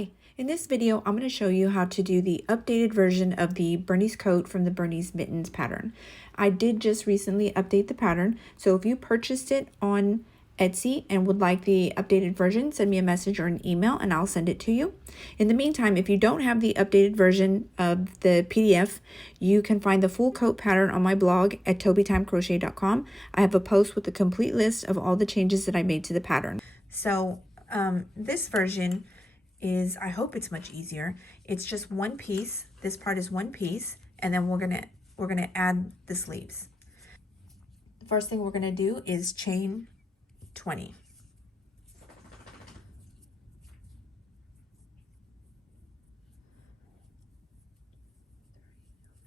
Hi, in this video, I'm going to show you how to do the updated version of the Bernie's coat from the Bernie's Mittens pattern. I did just recently update the pattern, so if you purchased it on Etsy and would like the updated version, send me a message or an email and I'll send it to you. In the meantime, if you don't have the updated version of the PDF, you can find the full coat pattern on my blog at tobytimecrochet.com. I have a post with a complete list of all the changes that I made to the pattern. So this version is, I hope it's much easier. It's just one piece. This part is one piece, and then we're gonna add the sleeves. The first thing we're gonna do is chain 20.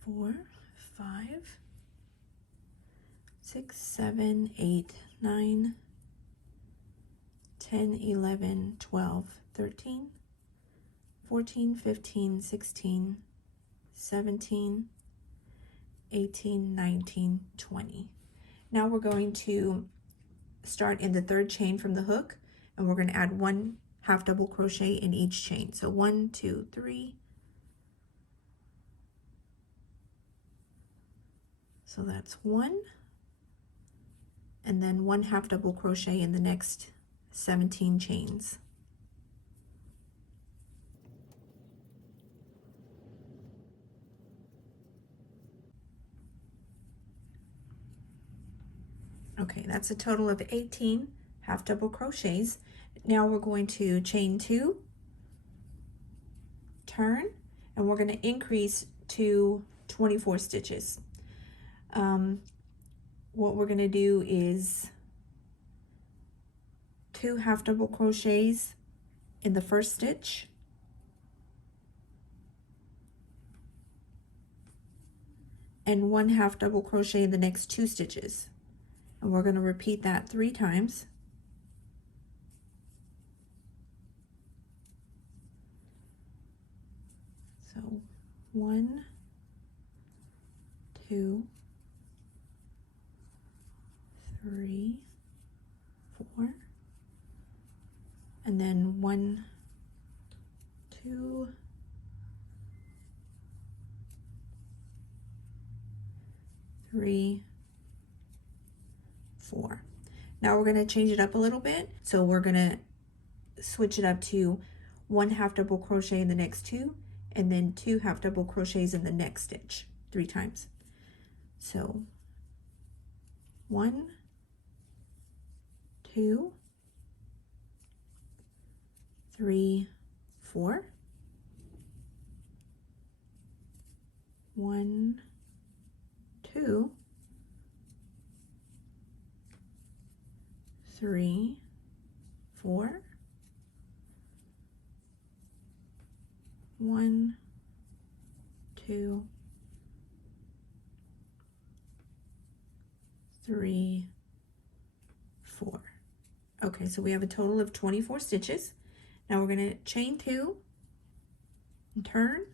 Four, 5, 6, 7, 8, 9, 10, 11, 12, 13, 14, 15, 16, 17, 18, 19, 20. Now we're going to start in the third chain from the hook, and we're going to add 1 half double crochet in each chain. So 1, 2, 3. So that's 1, and then 1 half double crochet in the next 17 chains. Okay, that's a total of 18 half double crochets. Now we're going to chain 2, turn, and we're going to increase to 24 stitches. What we're going to do is 2 half double crochets in the first stitch, and 1 half double crochet in the next 2 stitches. And we're going to repeat that 3 times. So 1, 2, 3, 4, and then 1, 2, 3, 4. Now we're going to change it up a little bit. So we're going to switch it up to 1 half double crochet in the next 2, and then 2 half double crochets in the next stitch 3 times. So 1, 2, 3, 4. 1, 2, 3, 4. 1, 2, 3, 4. Okay, so we have a total of 24 stitches. Now we're going to chain 2 and turn,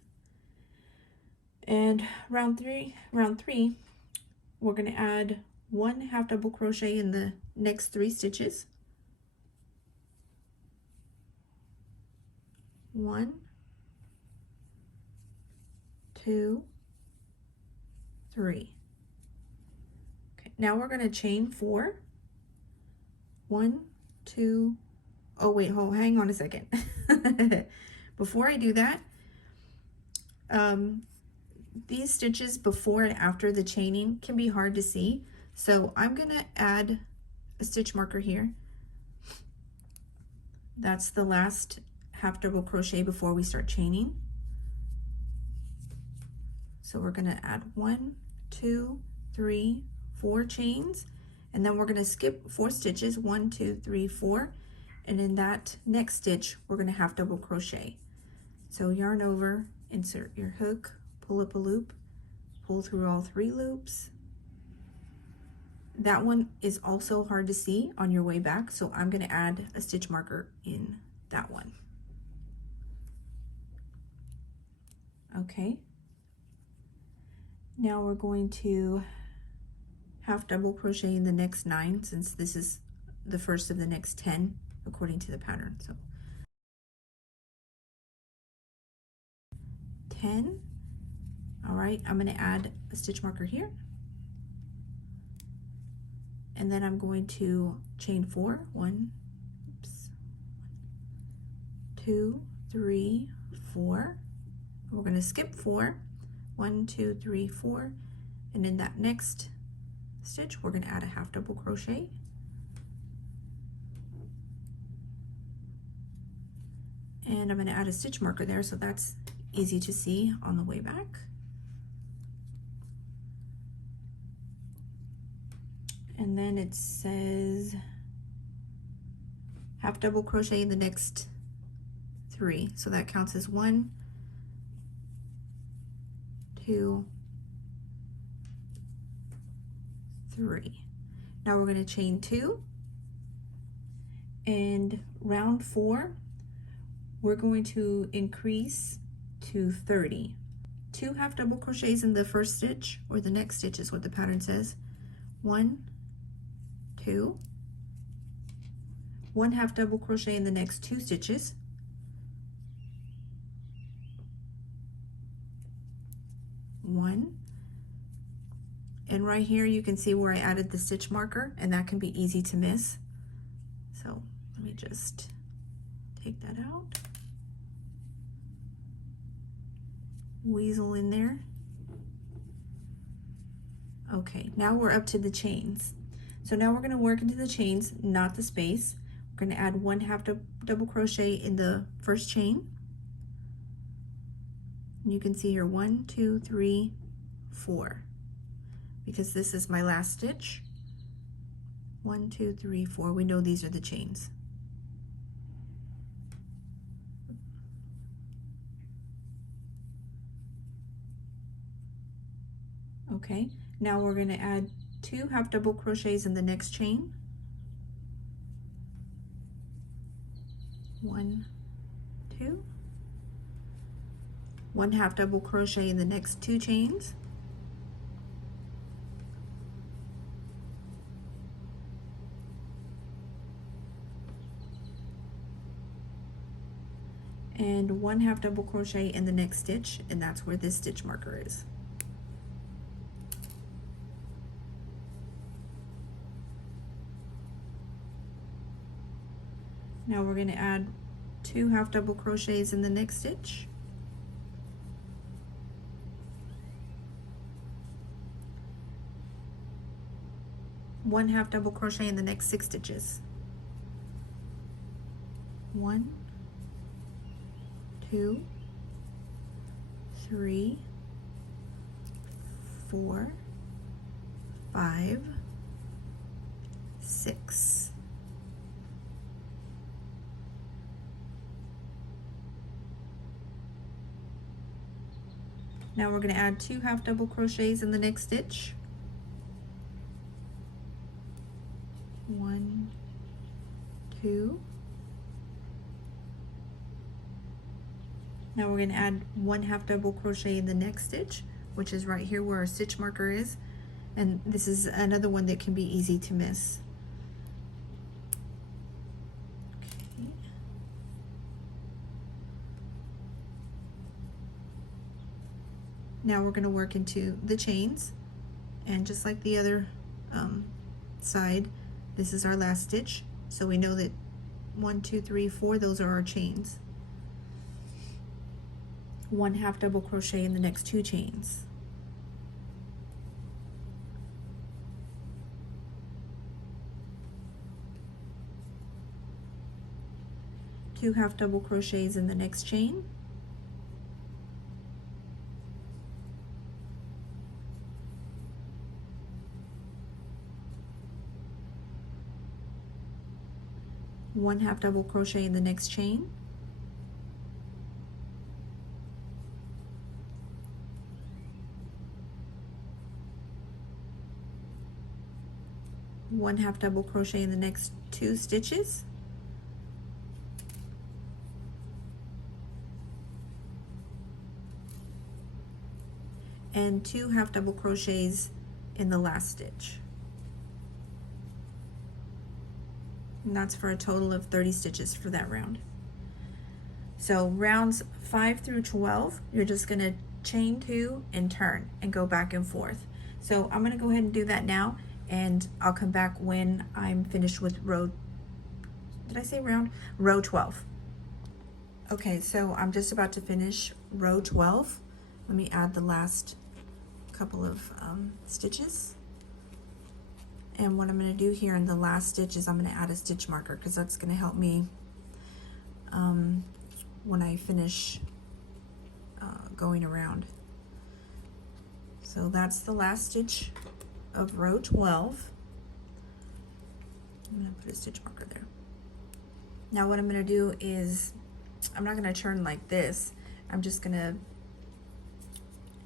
and round 3 we're going to add 1 half double crochet in the next 3 stitches. 1, 2, 3. Okay, now we're going to chain 4. 1, 2. Oh wait, hang on a second. Before I do that, these stitches before and after the chaining can be hard to see, so I'm gonna add a stitch marker here. That's the last half double crochet before we start chaining. So we're gonna add 1, 2, 3, 4 chains, and then we're gonna skip 4 stitches, 1, 2, 3, 4, and in that next stitch we're gonna half double crochet. So yarn over, insert your hook, pull up a loop, pull through all 3 loops. That one is also hard to see on your way back, so I'm going to add a stitch marker in that one. Okay, now we're going to half double crochet in the next 9, since this is the first of the next 10 according to the pattern. So 10. All right, I'm going to add a stitch marker here, and then I'm going to chain 4. 1, 2, 3, 4. We're going to skip 4. 1, 2, 3, 4, and in that next stitch we're going to add a half double crochet, and I'm going to add a stitch marker there so that's easy to see on the way back. And then it says half double crochet in the next 3, so that counts as 1, 2, 3. Now we're going to chain 2, and round 4 we're going to increase to 30. 2 half double crochets in the first stitch, or the next stitch is what the pattern says. 1, 2, 1 half double crochet in the next 2 stitches, 1, and right here you can see where I added the stitch marker, and that can be easy to miss. So let me just take that out, weasel in there. Okay, now we're up to the chains. So now we're going to work into the chains, not the space. We're going to add 1 half double crochet in the first chain. And you can see here 1, 2, 3, 4. Because this is my last stitch. 1, 2, 3, 4. We know these are the chains. Okay, now we're going to add 2 half double crochets in the next chain. 1, 2. 1 half double crochet in the next 2 chains. And 1 half double crochet in the next stitch, and that's where this stitch marker is. Now we're going to add 2 half double crochets in the next stitch. One half double crochet in the next 6 stitches. 1, 2, 3, 4, 5, 6. Now we're going to add 2 half double crochets in the next stitch. 1, 2. Now we're going to add 1 half double crochet in the next stitch, which is right here where our stitch marker is, and this is another one that can be easy to miss. Okay. Now we're going to work into the chains, and just like the other side, this is our last stitch, so we know that 1, 2, 3, 4, those are our chains. 1 half double crochet in the next 2 chains. Two half double crochets in the next chain. One half double crochet in the next chain. One half double crochet in the next 2 stitches. And 2 half double crochets in the last stitch. And that's for a total of 30 stitches for that round. So rounds 5 through 12, you're just gonna chain 2 and turn and go back and forth. So I'm gonna go ahead and do that now, and I'll come back when I'm finished with row, did I say round? Row 12. Okay, so I'm just about to finish row 12. Let me add the last couple of stitches. And what I'm going to do here in the last stitch is I'm going to add a stitch marker, because that's going to help me when I finish going around. So that's the last stitch of row 12. I'm going to put a stitch marker there. Now what I'm going to do is, I'm not going to turn like this. I'm just going to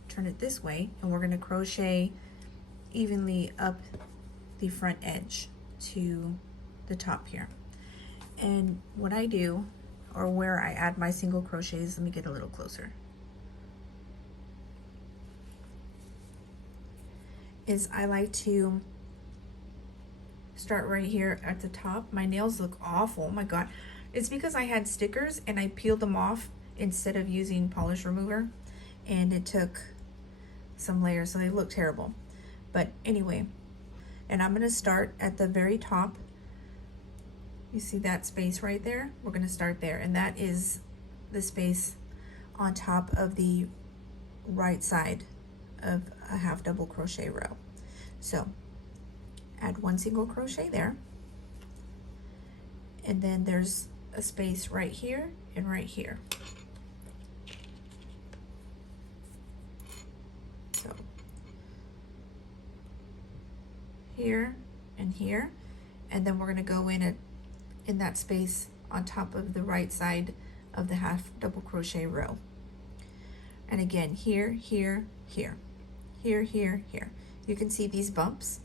turn it this way, and we're going to crochet evenly up the front edge to the top here. And what I do, or where I add my single crochets, let me get a little closer, is I like to start right here at the top. My nails look awful, oh my god. It's because I had stickers and I peeled them off instead of using polish remover, and it took some layers, so they look terrible. But anyway, and I'm gonna start at the very top. You see that space right there? We're gonna start there, and that is the space on top of the right side of a half double crochet row. So add 1 single crochet there, and then there's a space right here and right here. So here and here, and then we're going to go in that space on top of the right side of the half double crochet row. And again, here, here, here, here, here, here. You can see these bumps.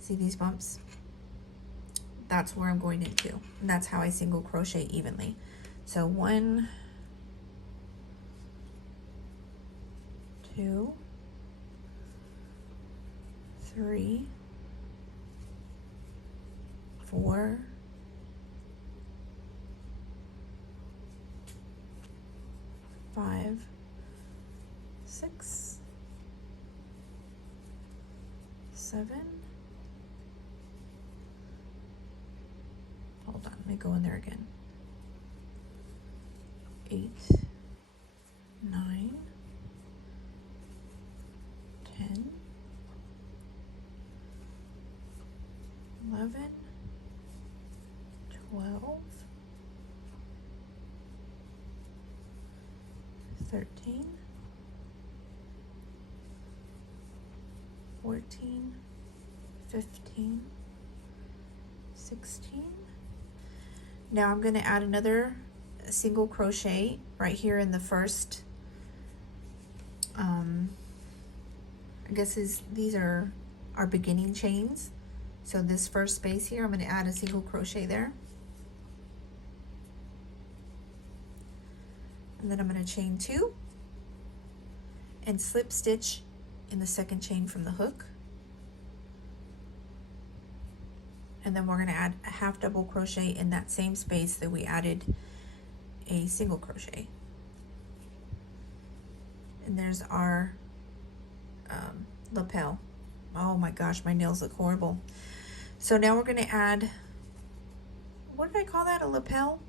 See these bumps? That's where I'm going into, and that's how I single crochet evenly. So 1, 2, 3, 4, 5, 6, 7. Hold on, let me go in there again. 8, 9, 10, 11, 12, 13, 14, 15, 16. Now I'm going to add another single crochet right here in the first, I guess these are our beginning chains. So this first space here, I'm going to add a single crochet there. And then I'm going to chain 2 and slip stitch in the second chain from the hook. And then we're going to add a half double crochet in that same space that we added a single crochet. And there's our lapel. Oh my gosh, my nails look horrible. So now we're going to add, what did I call that? A lapel?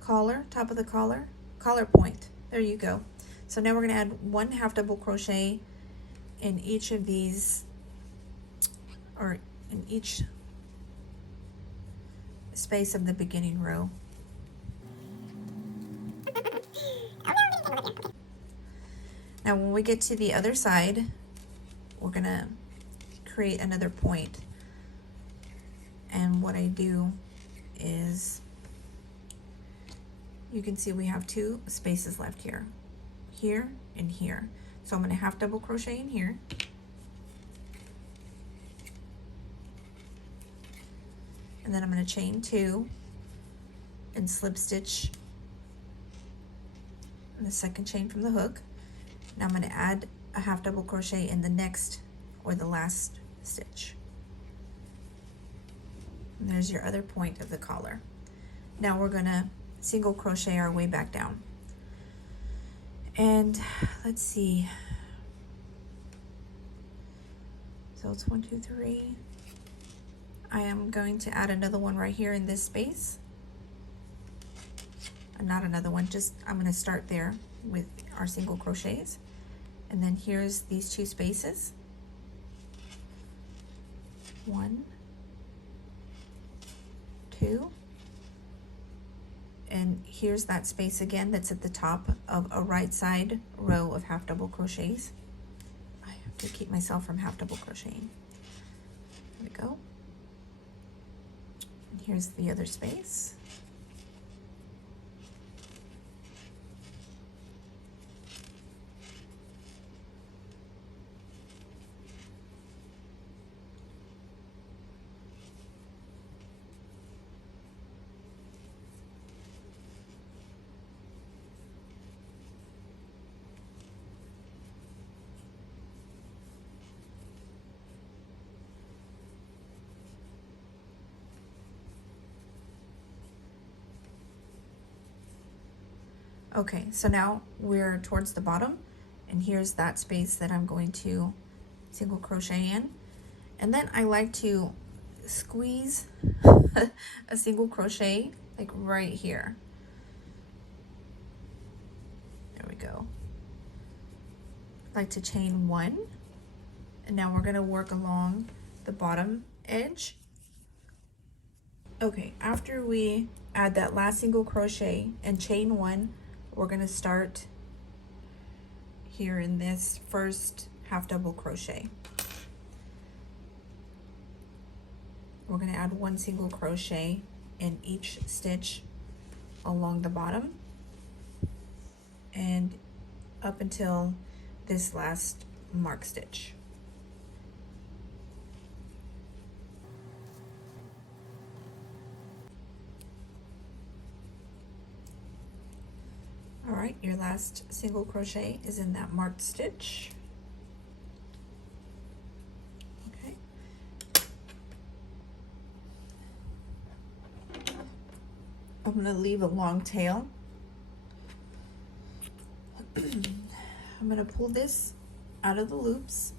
Collar, top of the collar? Collar point. There you go. So now we're going to add 1 half double crochet in each of these, or in each space of the beginning row. Now when we get to the other side, we're gonna create another point. And what I do is, you can see we have 2 spaces left here, here and here. So I'm gonna half double crochet in here. And then I'm going to chain 2 and slip stitch in the second chain from the hook. Now I'm going to add a half double crochet in the next, or the last stitch. And there's your other point of the collar. Now we're gonna single crochet our way back down. And let's see. So it's 1, 2, 3. I am going to add another one right here in this space. Not another one, just I'm gonna start there with our single crochets. And then here's these 2 spaces. 1, 2. And here's that space again that's at the top of a right side row of half double crochets. I have to keep myself from half double crocheting. There we go. And here's the other space. Okay, so now we're towards the bottom, and here's that space that I'm going to single crochet in. And then I like to squeeze a single crochet like right here. There we go. I like to chain 1, and now we're gonna work along the bottom edge. Okay, after we add that last single crochet and chain 1, we're gonna start here in this first half double crochet. We're gonna add 1 single crochet in each stitch along the bottom and up until this last mark stitch. All right, your last single crochet is in that marked stitch. Okay. I'm gonna leave a long tail. I'm gonna pull this out of the loops.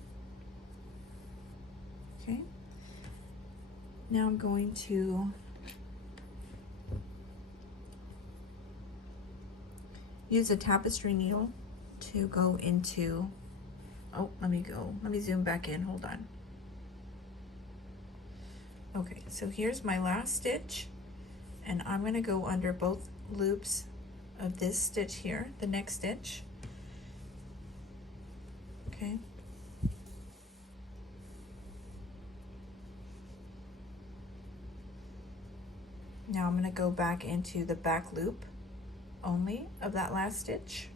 Okay. Now I'm going to use a tapestry needle to go into, oh, let me zoom back in, hold on. Okay, so here's my last stitch, and I'm gonna go under both loops of this stitch here, the next stitch. Okay. Now I'm gonna go back into the back loop only of that last stitch.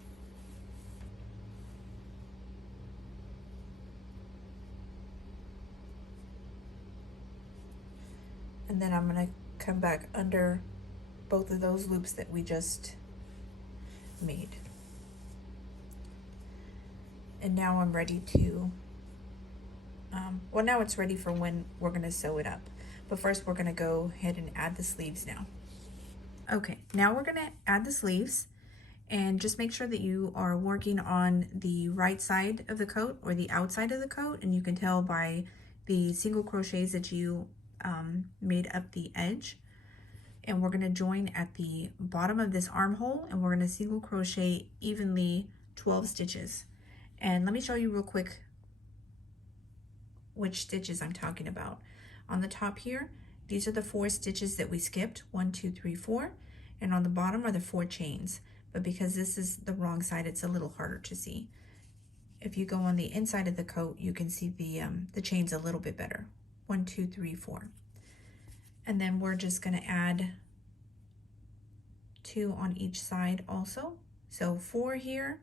And then I'm gonna come back under both of those loops that we just made. And now I'm ready to, well, now it's ready for when we're gonna sew it up. But first we're gonna go ahead and add the sleeves now. Okay, now we're gonna add the sleeves, and just make sure that you are working on the right side of the coat or the outside of the coat, and you can tell by the single crochets that you made up the edge. And we're gonna join at the bottom of this armhole, and we're gonna single crochet evenly 12 stitches. And let me show you real quick which stitches I'm talking about. On the top here, these are the 4 stitches that we skipped, 1, 2, 3, 4, and on the bottom are the 4 chains. But because this is the wrong side, it's a little harder to see. If you go on the inside of the coat, you can see the chains a little bit better. 1, 2, 3, 4. And then we're just gonna add 2 on each side also. So 4 here,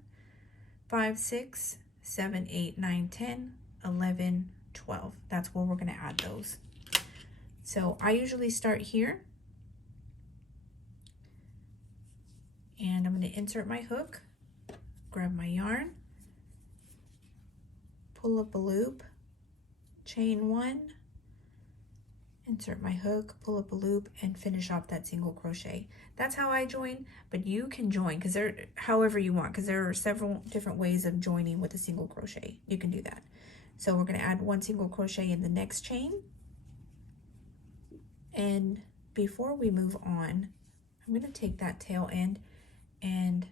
5, 6, 7, 8, 9, 10, 11, 12. That's where we're gonna add those. So I usually start here, and I'm going to insert my hook, grab my yarn, pull up a loop, chain 1, insert my hook, pull up a loop, and finish off that single crochet. That's how I join, but you can join because however you want, because there are several different ways of joining with a single crochet. You can do that. So we're going to add 1 single crochet in the next chain. And before we move on, I'm going to take that tail end and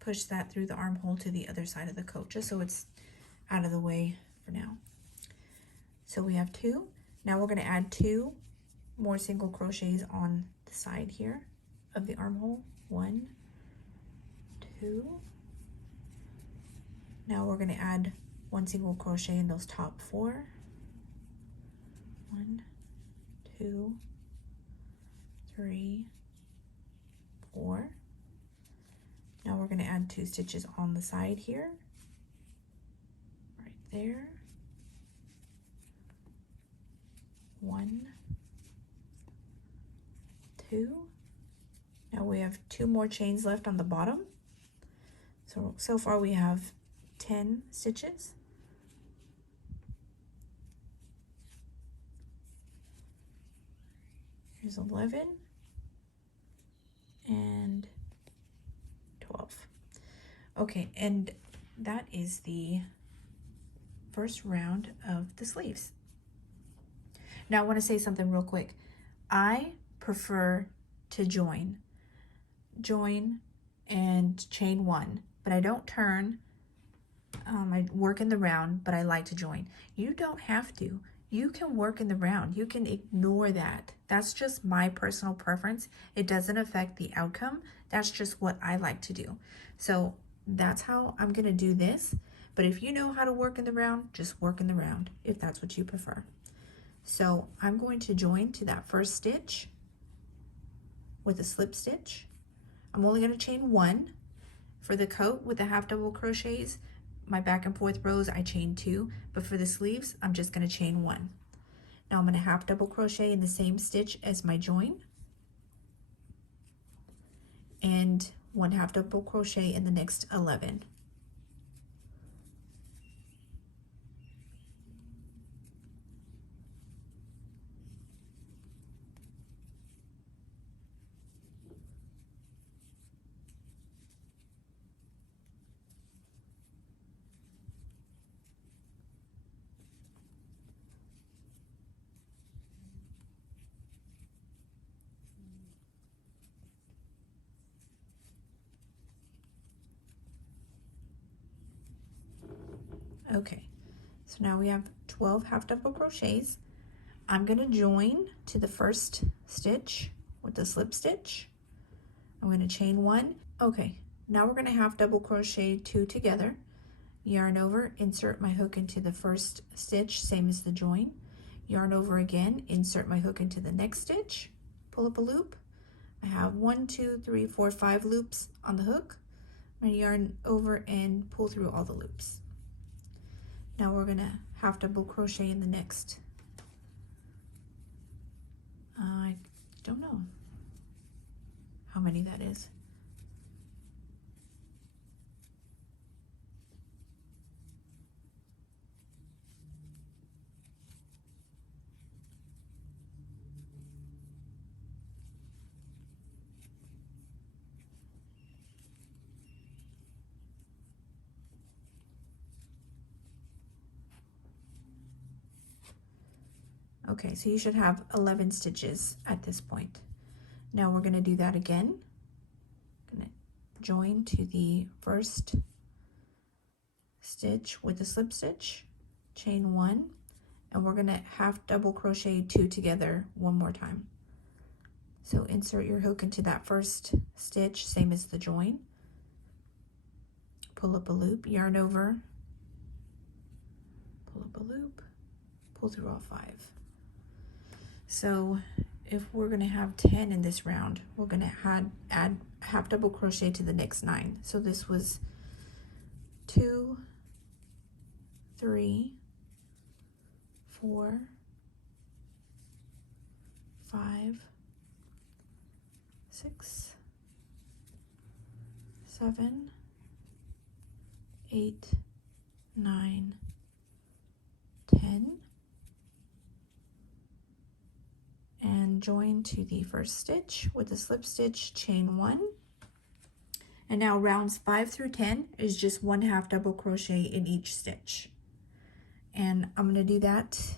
push that through the armhole to the other side of the coat, just so it's out of the way for now. So we have 2. Now we're going to add 2 more single crochets on the side here of the armhole. 1, 2. Now we're going to add 1 single crochet in those top 4. 1, 2, 3, 4. Now we're going to add 2 stitches on the side here, right there. 1, 2. Now we have 2 more chains left on the bottom. So far we have 10 stitches. Here's 11 and 12. Okay, and that is the first round of the sleeves. Now I want to say something real quick. I prefer to join and chain 1, but I don't turn. I work in the round, but I like to join. You don't have to. You can work in the round. You can ignore that. That's just my personal preference. It doesn't affect the outcome. That's just what I like to do. So that's how I'm going to do this. But if you know how to work in the round, just work in the round if that's what you prefer. So I'm going to join to that first stitch with a slip stitch. I'm only going to chain 1. For the coat with the half double crochets, my back and forth rows, I chain 2, but for the sleeves, I'm just going to chain 1. Now I'm going to half double crochet in the same stitch as my join, and 1 half double crochet in the next 11. Okay, so now we have 12 half double crochets. I'm going to join to the first stitch with the slip stitch. I'm going to chain 1. Okay, now we're going to half double crochet 2 together, yarn over, insert my hook into the first stitch, same as the join, yarn over again, insert my hook into the next stitch, pull up a loop. I have 1, 2, 3, 4, 5 loops on the hook. I'm going to yarn over and pull through all the loops. Now we're going to half double crochet in the next, I don't know how many that is. Okay, so you should have 11 stitches at this point. Now we're going to do that again. I'm going to join to the first stitch with a slip stitch, chain 1, and we're going to half double crochet 2 together one more time. So insert your hook into that first stitch, same as the join, pull up a loop, yarn over, pull up a loop, pull through all 5. So if we're going to have 10 in this round, we're going to add half double crochet to the next 9. So this was 2, 3, 4, 5, 6, 7, 8, 9, 10, join to the first stitch with a slip stitch, chain 1. And now rounds 5 through 10 is just 1/2 double crochet in each stitch. And I'm going to do that,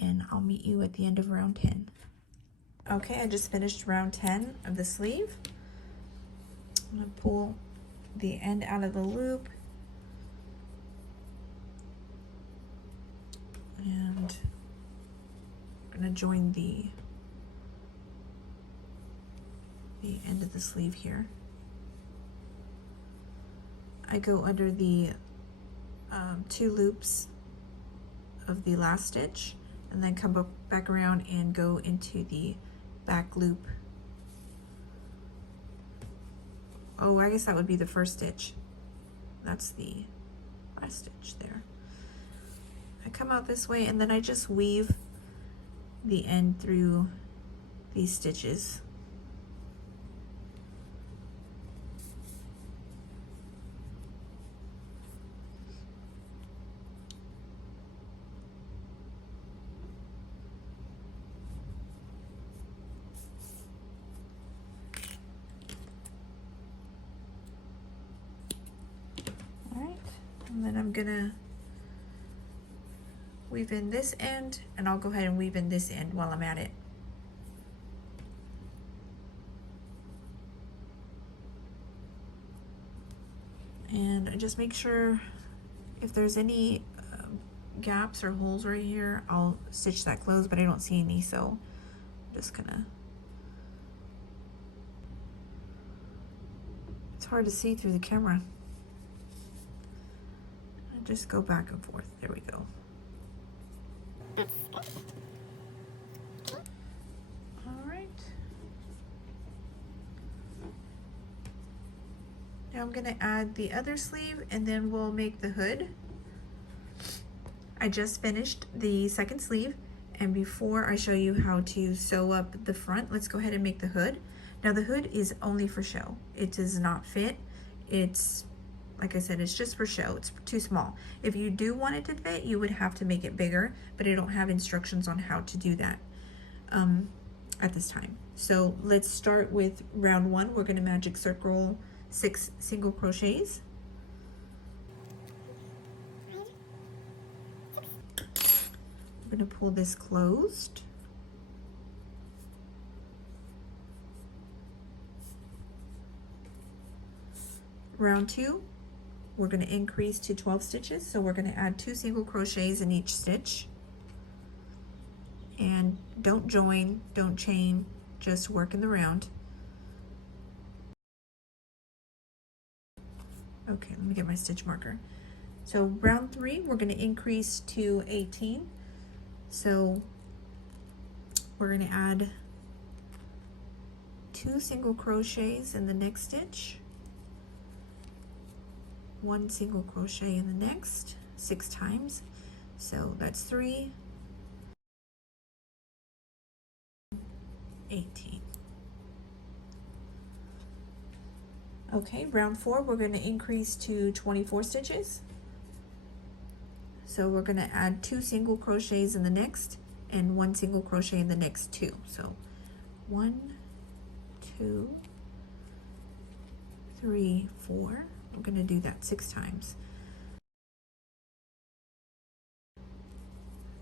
and I'll meet you at the end of round 10. Okay, I just finished round 10 of the sleeve. I'm going to pull the end out of the loop and I'm going to join the end of the sleeve here. I go under the 2 loops of the last stitch and then come back around and go into the back loop. Oh, I guess that would be the first stitch. That's the last stitch there. I come out this way and then I just weave the end through these stitches. And then I'm gonna weave in this end, and I'll go ahead and weave in this end while I'm at it. And just make sure if there's any gaps or holes right here, I'll stitch that closed, but I don't see any, so I'm just gonna, it's hard to see through the camera. Just go back and forth. There we go. All right. Now I'm going to add the other sleeve and then we'll make the hood. I just finished the second sleeve, and before I show you how to sew up the front, let's go ahead and make the hood. Now the hood is only for show. It does not fit. It's, like I said, it's just for show. It's too small. If you do want it to fit, you would have to make it bigger, but I don't have instructions on how to do that at this time. So let's start with round 1. We're going to magic circle 6 single crochets. I'm going to pull this closed. Round 2, we're going to increase to 12 stitches, so we're going to add 2 single crochets in each stitch. And don't join, don't chain, just work in the round. Okay, let me get my stitch marker. So round 3, we're going to increase to 18. So we're going to add 2 single crochets in the next stitch, 1 single crochet in the next, 6 times. So that's 3, 18. Okay, round 4, we're going to increase to 24 stitches. So we're going to add 2 single crochets in the next and 1 single crochet in the next 2. So 1, 2, 3, 4. We're going to do that 6 times.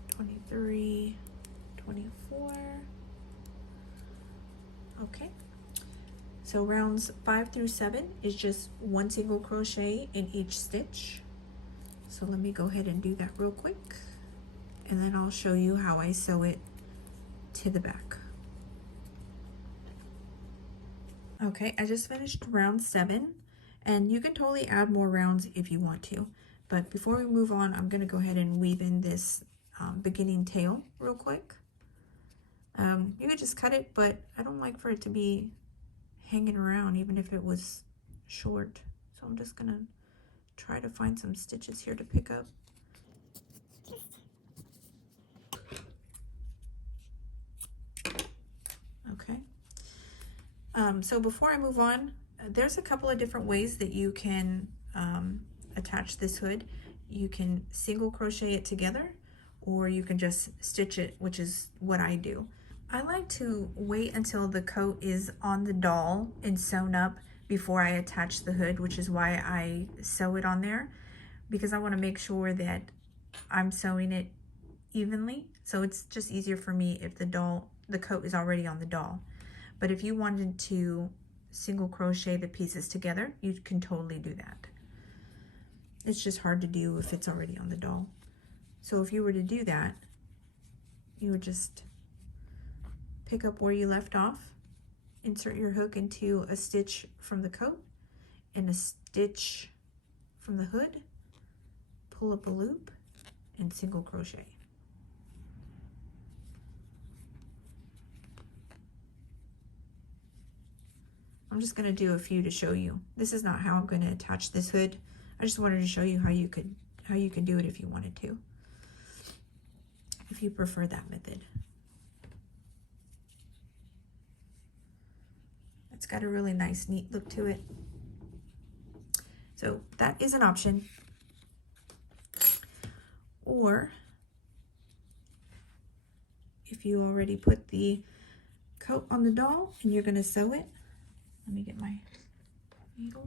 23, 24. Okay. So rounds 5 through 7 is just 1 single crochet in each stitch. So let me go ahead and do that real quick, and then I'll show you how I sew it to the back. Okay, I just finished round 7, and you can totally add more rounds if you want to. But before we move on, I'm going to go ahead and weave in this beginning tail real quick. You could just cut it, but I don't like for it to be hanging around even if it was short. So I'm just going to try to find some stitches here to pick up. Okay. So before I move on, there's a couple of different ways that you can attach this hood. You can single crochet it together, or you can just stitch it, which is what I do. I like to wait until the coat is on the doll and sewn up before I attach the hood, which is why I sew it on there, because I want to make sure that I'm sewing it evenly. So it's just easier for me if the coat is already on the doll. But if you wanted to single crochet the pieces together, you can totally do that. It's just hard to do if it's already on the doll. So if you were to do that, you would just pick up where you left off, insert your hook into a stitch from the coat and a stitch from the hood, pull up a loop, and single crochet. I'm just going to do a few to show you. This is not how I'm going to attach this hood. I just wanted to show you how you could do it if you wanted to, if you prefer that method. It's got a really nice, neat look to it. So that is an option. Or if you already put the coat on the doll and you're going to sew it, let me get my needle.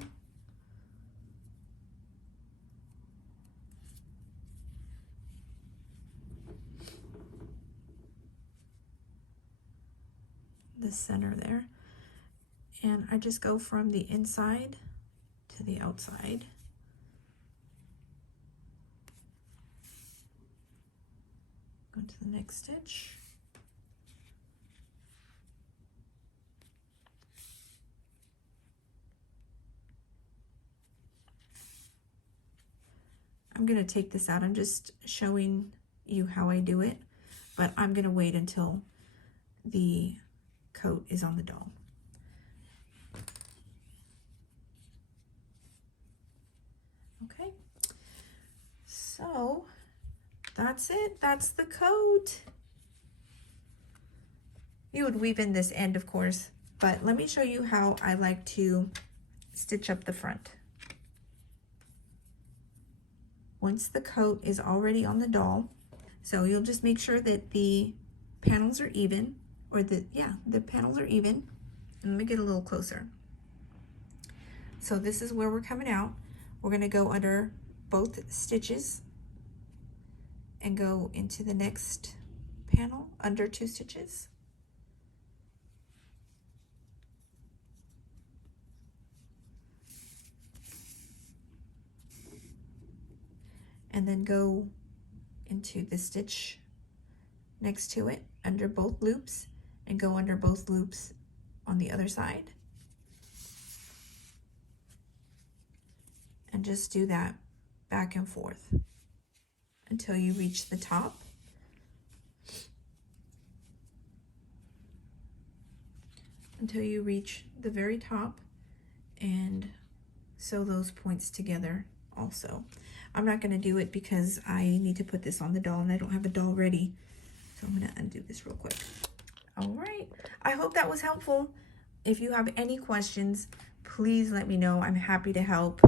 The center there. And I just go from the inside to the outside. Go to the next stitch. I'm going to take this out. I'm just showing you how I do it, but I'm going to wait until the coat is on the doll. Okay, so that's it. That's the coat. You would weave in this end, of course, but let me show you how I like to stitch up the front. Once the coat is already on the doll, so you'll just make sure that the panels are even, or the panels are even. And let me get a little closer. So this is where we're coming out. We're going to go under both stitches and go into the next panel under 2 stitches. And then go into the stitch next to it under both loops and go under both loops on the other side. And just do that back and forth until you reach the top. Until you reach the very top, and sew those points together also. I'm not going to do it because I need to put this on the doll and I don't have a doll ready. So I'm going to undo this real quick. All right. I hope that was helpful. If you have any questions, please let me know. I'm happy to help.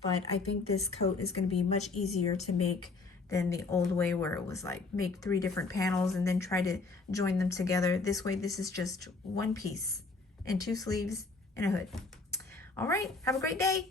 But I think this coat is going to be much easier to make than the old way where it was like make 3 different panels and then try to join them together. This way, this is just one piece and 2 sleeves and a hood. All right. Have a great day.